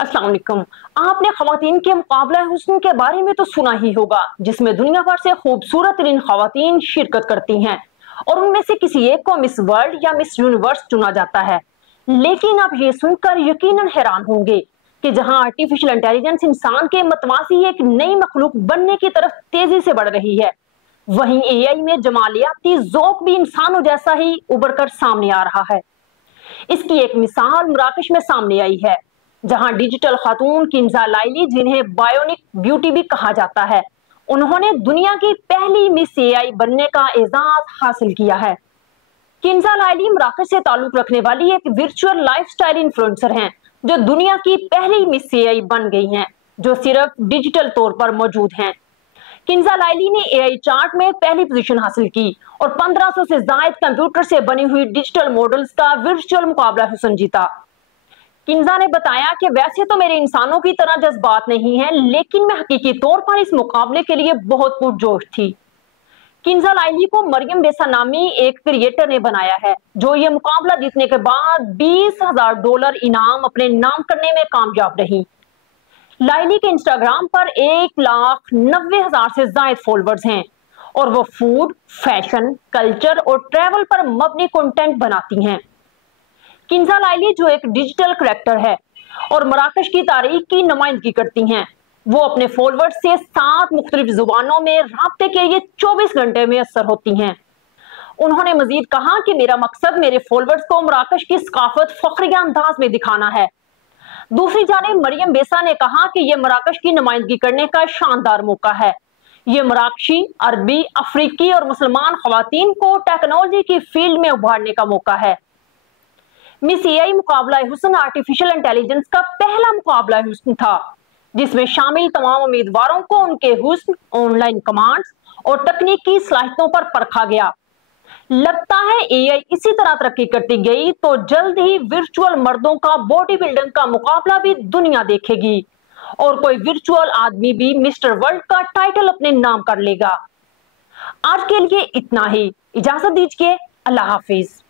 अस्सलाम वालेकुम। आपने खवातीन के मुकाबला हुस्न के बारे में तो सुना ही होगा, जिसमें दुनिया भर से खूबसूरत तरीन खवातीन शिरकत करती हैं और उनमें से किसी एक को मिस वर्ल्ड या मिस यूनिवर्स चुना जाता है। लेकिन आप ये सुनकर यकीनन हैरान होंगे कि जहां आर्टिफिशियल इंटेलिजेंस इंसान के मतवासी एक नई मखलूक बनने की तरफ तेजी से बढ़ रही है, वहीं एआई में जमालियाती ज़ौक भी इंसानों जैसा ही उभर कर सामने आ रहा है। इसकी एक मिसाल मराकश में सामने आई है, जहां डिजिटल खातून किंजा लाइली, जिन्हें बायोनिक ब्यूटी भी कहा जाता है, उन्होंने दुनिया की पहली मिस एआई बनने का एजाज हासिल किया है। किंजा लाइली मराकश से ताल्लुक रखने वाली एक वर्चुअल लाइफस्टाइल इन्फ्लुएंसर हैं, जो दुनिया की पहली मिस एआई बन गई हैं, जो सिर्फ डिजिटल तौर पर मौजूद हैं। किंजा लाइली ने एआई चार्ट में पहली पोजीशन हासिल की और 1500 से जायद कंप्यूटर से बनी हुई डिजिटल मॉडल्स का वर्चुअल मुकाबला हुस्न जीता। किंजा ने बताया कि वैसे तो मेरे इंसानों की तरह जज्बात नहीं है, लेकिन मैं हकीकी तौर पर इस मुकाबले के लिए बहुत पुरजोश थी। किंजा लाइली को मरियम बेसा नामी एक क्रिएटर ने बनाया है, जो ये मुकाबला जीतने के बाद $20,000 इनाम अपने नाम करने में कामयाब रही। लाइली के इंस्टाग्राम पर 1,90,000 से जायद फॉलोअर्स हैं और वो फूड, फैशन, कल्चर और ट्रैवल पर मबनी कंटेंट बनाती हैं। किंजा लाइली, जो एक डिजिटल करेक्टर है और मराकश की तारीख की नुमाइंदगी करती हैं, वो अपने फॉलोअर्स से 7 मुख्तलिफ जुबानों में राब्ते के लिए 24 घंटे में असर होती हैं। उन्होंने मजीद कहा कि मेरा मकसद मेरे फॉलोअर्स को मराकश की सकाफत फखरिया अंदाज में दिखाना है। दूसरी जानिब मरियम बेसा ने कहा कि यह मराकश की नुमाइंदगी करने का शानदार मौका है। ये मराकशी, अरबी, अफ्रीकी और मुसलमान खवातीन को टेक्नोलॉजी की फील्ड में उभारने का मौका है। मिस एआई मुकाबला हुस्न आर्टिफिशियल इंटेलिजेंस का पहला मुकाबला हुस्न था, जिसमें शामिल तमाम उम्मीदवारों को उनके हुस्न, ऑनलाइन कमांड्स और तकनीकी सलाहियतों पर परखा गया। लगता है एआई इसी तरह तरक्की करती गई तो जल्द ही वर्चुअल मर्दों का बॉडी बिल्डिंग का मुकाबला भी दुनिया देखेगी और कोई वर्चुअल आदमी भी मिस्टर वर्ल्ड का टाइटल अपने नाम कर लेगा। आज के लिए इतना ही, इजाजत दीजिए, अल्लाह हाफिज।